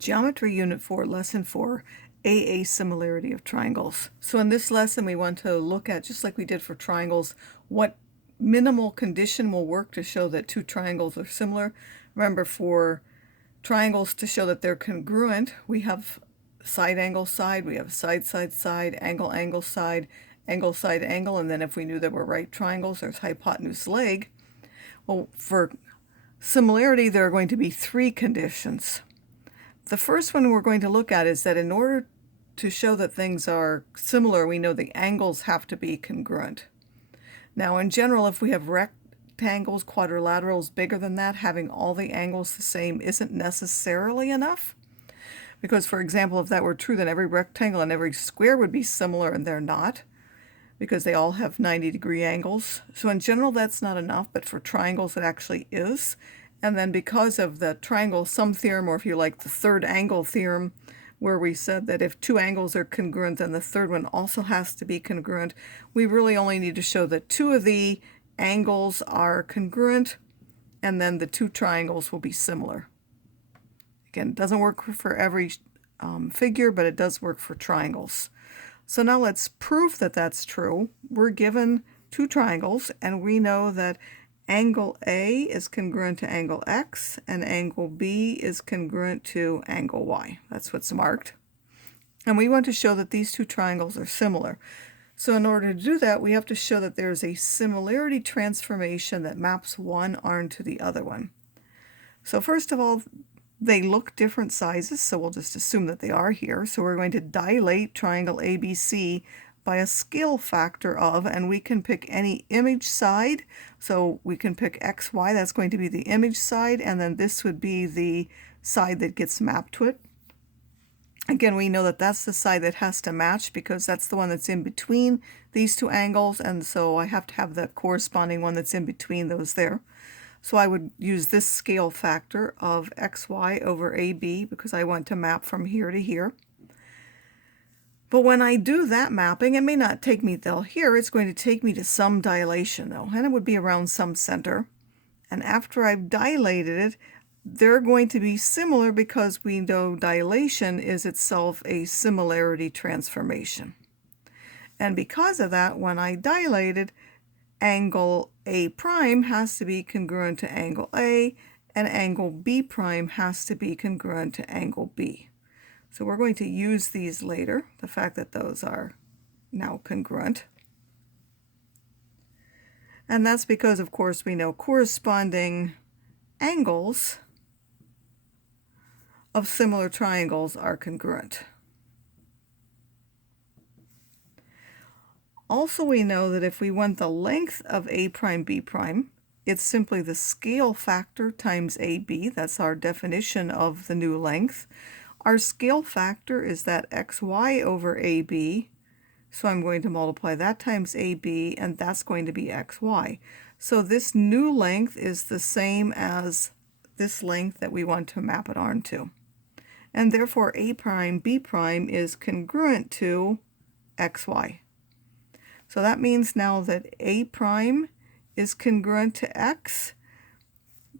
Geometry Unit 4, Lesson 4, AA Similarity of Triangles. So in this lesson, we want to look at, just like we did for triangles, what minimal condition will work to show that two triangles are similar. Remember, for triangles to show that they're congruent, we have side, angle, side, we have side, side, side, angle, angle, side, angle, side, angle, and then if we knew they were right triangles, there's hypotenuse, leg. Well, for similarity, there are going to be three conditions. The first one we're going to look at is that in order to show that things are similar, we know the angles have to be congruent. Now, in general, if we have rectangles, quadrilaterals bigger than that, having all the angles the same isn't necessarily enough. Because, for example, if that were true, then every rectangle and every square would be similar, and they're not, because they all have 90-degree angles. So in general, that's not enough, but for triangles, it actually is. And then because of the triangle sum theorem, or if you like, the third angle theorem, where we said that if two angles are congruent, then the third one also has to be congruent, we really only need to show that two of the angles are congruent, and then the two triangles will be similar. Again, it doesn't work for every figure, but it does work for triangles. So now let's prove that that's true. We're given two triangles, and we know that angle A is congruent to angle X, and angle B is congruent to angle Y. That's what's marked. And we want to show that these two triangles are similar. So in order to do that, we have to show that there's a similarity transformation that maps one arm to the other one. So first of all, they look different sizes, so we'll just assume that they are here. So we're going to dilate triangle ABC by a scale factor of, and we can pick any image side. So we can pick XY, that's going to be the image side, and then this would be the side that gets mapped to it. Again, we know that that's the side that has to match because that's the one that's in between these two angles, and so I have to have the corresponding one that's in between those there. So I would use this scale factor of XY over AB because I want to map from here to here. But when I do that mapping, it may not take me till here. It's going to take me to some dilation, though, and it would be around some center. And after I've dilated it, they're going to be similar because we know dilation is itself a similarity transformation. And because of that, when I dilate it, angle A prime has to be congruent to angle A, and angle B prime has to be congruent to angle B. So we're going to use these later, the fact that those are now congruent. And that's because, of course, we know corresponding angles of similar triangles are congruent. Also, we know that if we want the length of A prime, B prime, it's simply the scale factor times AB. That's our definition of the new length. Our scale factor is that XY over AB, so I'm going to multiply that times AB, and that's going to be XY. So this new length is the same as this length that we want to map it onto. And therefore, A prime, B prime is congruent to XY. So that means now that A prime is congruent to X,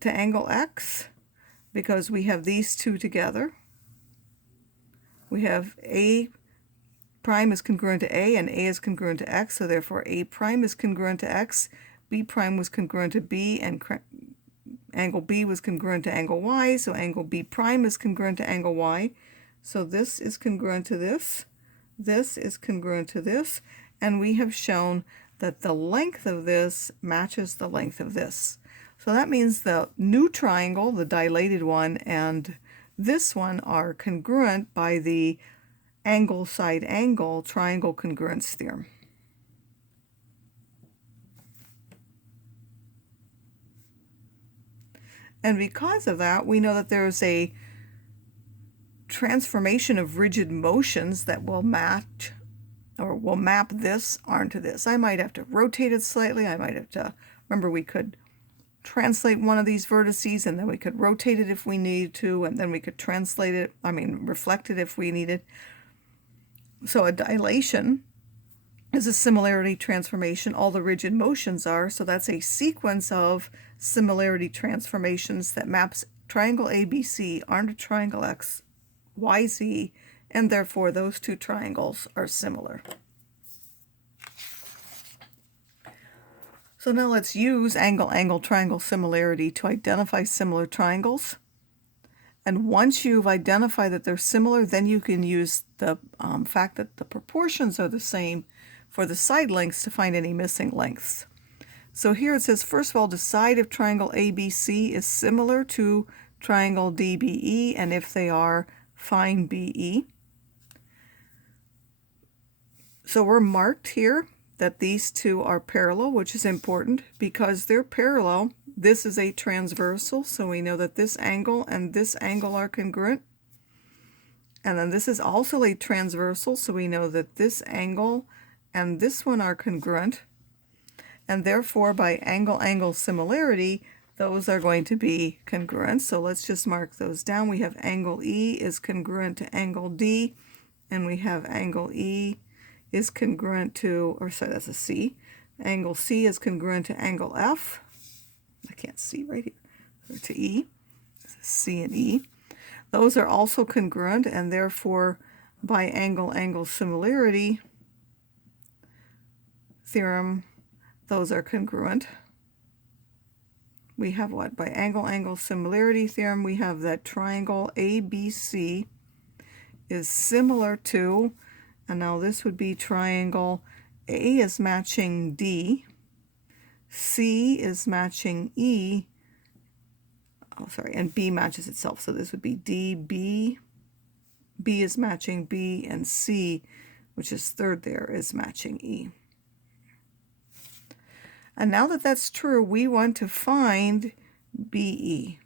to angle X, because we have these two together. We have A prime is congruent to A, and A is congruent to X, so therefore A prime is congruent to X, B prime was congruent to B, and angle B was congruent to angle Y, so angle B prime is congruent to angle Y. So this is congruent to this is congruent to this, and we have shown that the length of this matches the length of this. So that means the new triangle, the dilated one, and this one are congruent by the angle side angle triangle congruence theorem. And because of that, we know that there's a transformation of rigid motions that will match or will map this onto this. I might have to rotate it slightly. I might have to, remember, we could translate one of these vertices, and then we could rotate it if we needed to, and then we could reflect it if we needed. So a dilation is a similarity transformation. All the rigid motions are, so that's a sequence of similarity transformations that maps triangle ABC onto triangle X YZ, and therefore those two triangles are similar. So now let's use angle-angle triangle similarity to identify similar triangles. And once you've identified that they're similar, then you can use the fact that the proportions are the same for the side lengths to find any missing lengths. So here it says, first of all, decide if triangle ABC is similar to triangle DBE, and if they are, find BE. So we're marked here that these two are parallel, which is important because they're parallel. This is a transversal, so we know that this angle and this angle are congruent. And then this is also a transversal, so we know that this angle and this one are congruent. And therefore, by angle-angle similarity, those are going to be congruent. So let's just mark those down. We have angle E is congruent to angle D, and we have angle E is congruent to, or sorry, that's a C. Angle C is congruent to angle F. I can't see right here. To E. C and E. Those are also congruent, and therefore, by angle-angle similarity theorem, those are congruent. We have what? By angle-angle similarity theorem, we have that triangle ABC is similar to, and now this would be triangle A is matching D, C is matching E, and B matches itself. So this would be DB, B is matching B, and C, which is third there, is matching E. And now that that's true, we want to find BE.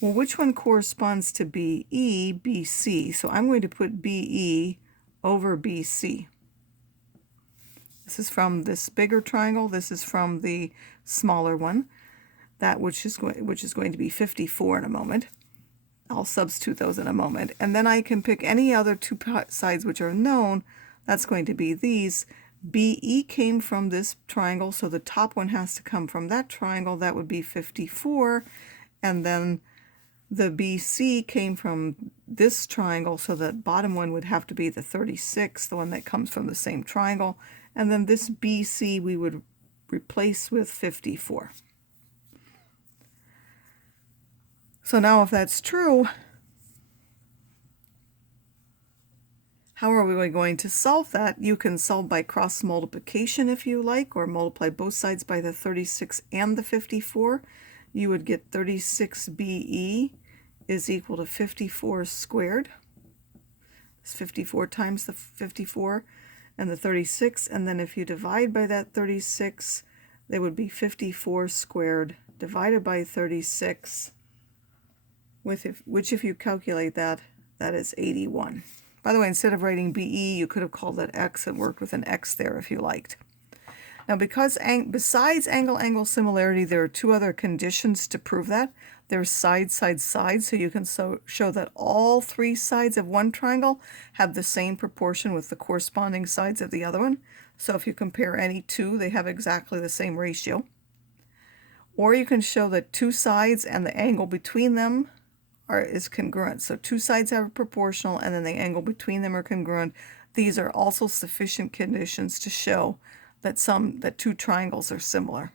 Well, which one corresponds to BE? BC. So I'm going to put BE over BC. This is from this bigger triangle. This is from the smaller one, that which is going to be 54 in a moment. I'll substitute those in a moment. And then I can pick any other two sides which are known. That's going to be these. BE came from this triangle, so the top one has to come from that triangle. That would be 54. And then the BC came from this triangle, so the bottom one would have to be the 36, the one that comes from the same triangle. And then this BC we would replace with 54. So now if that's true, how are we going to solve that? You can solve by cross multiplication if you like, or multiply both sides by the 36 and the 54. You would get 36BE is equal to 54 squared. It's 54 times the 54 and the 36, and then if you divide by that 36, they would be 54 squared divided by 36, which if you calculate that, that is 81. By the way, instead of writing BE, you could have called it X and worked with an X there if you liked. Now, because besides angle-angle similarity, there are two other conditions to prove that. There's side, side, side, so you can show that all three sides of one triangle have the same proportion with the corresponding sides of the other one. So if you compare any two, they have exactly the same ratio. Or you can show that two sides and the angle between them is congruent. So two sides are proportional and then the angle between them are congruent. These are also sufficient conditions to show that two triangles are similar.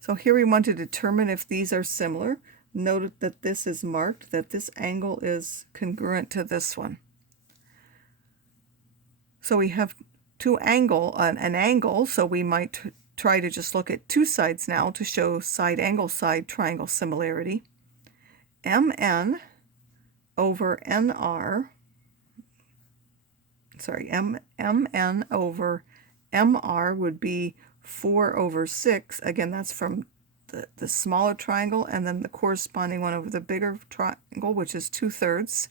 So here we want to determine if these are similar. Note that this is marked, that this angle is congruent to this one. So we have an angle, so we might try to just look at two sides now to show side angle side triangle similarity. MN over NR, MN over MR would be 4 over 6. Again, that's from the smaller triangle, and then the corresponding one over the bigger triangle, which is 2/3.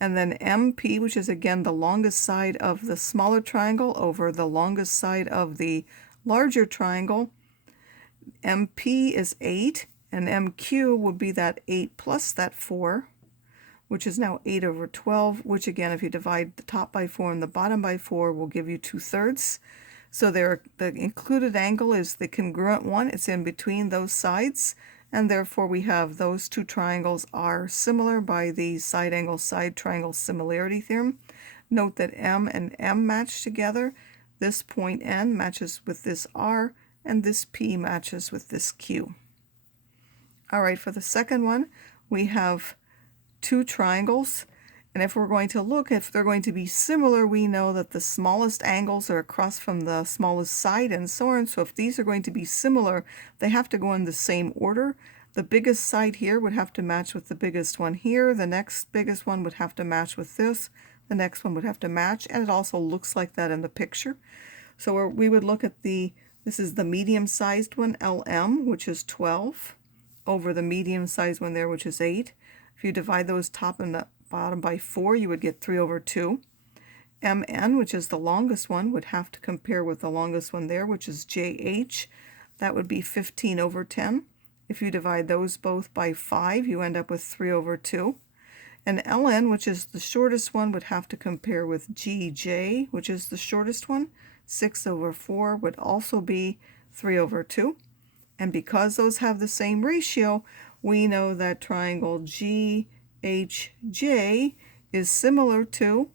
And then MP, which is again the longest side of the smaller triangle over the longest side of the larger triangle. MP is 8. And MQ would be that 8 plus that 4, which is now 8 over 12, which again, if you divide the top by 4 and the bottom by 4, will give you 2/3. So the included angle is the congruent one. It's in between those sides. and therefore we have those two triangles are similar by the side triangle similarity theorem. Note that M and M match together. This point N matches with this R, and this P matches with this Q. All right, for the second one, we have two triangles, and if we're going to look if they're going to be similar, we know that the smallest angles are across from the smallest side and so on. So if these are going to be similar, they have to go in the same order. The biggest side here would have to match with the biggest one here. The next biggest one would have to match with this. The next one would have to match, and it also looks like that in the picture. So we would look at this is the medium-sized one, LM, which is 12, over the medium-sized one there, which is 8. If you divide those top and the bottom by 4, you would get 3 over 2. MN, which is the longest one, would have to compare with the longest one there, which is JH. That would be 15 over 10. If you divide those both by 5, you end up with 3 over 2. And LN, which is the shortest one, would have to compare with GJ, which is the shortest one. 6 over 4 would also be 3 over 2. And because those have the same ratio, we know that triangle GHJ is similar to,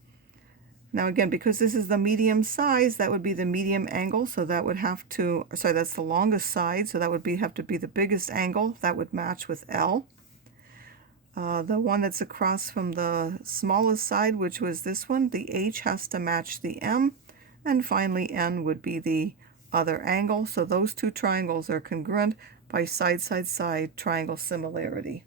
now again, because this is the medium size, that would be the medium angle, so that would have to, sorry, that's the longest side, so that would have to be the biggest angle. That would match with L. The one that's across from the smallest side, which was this one, the H has to match the M, and finally N would be the other angle. So those two triangles are congruent by side-side-side triangle similarity.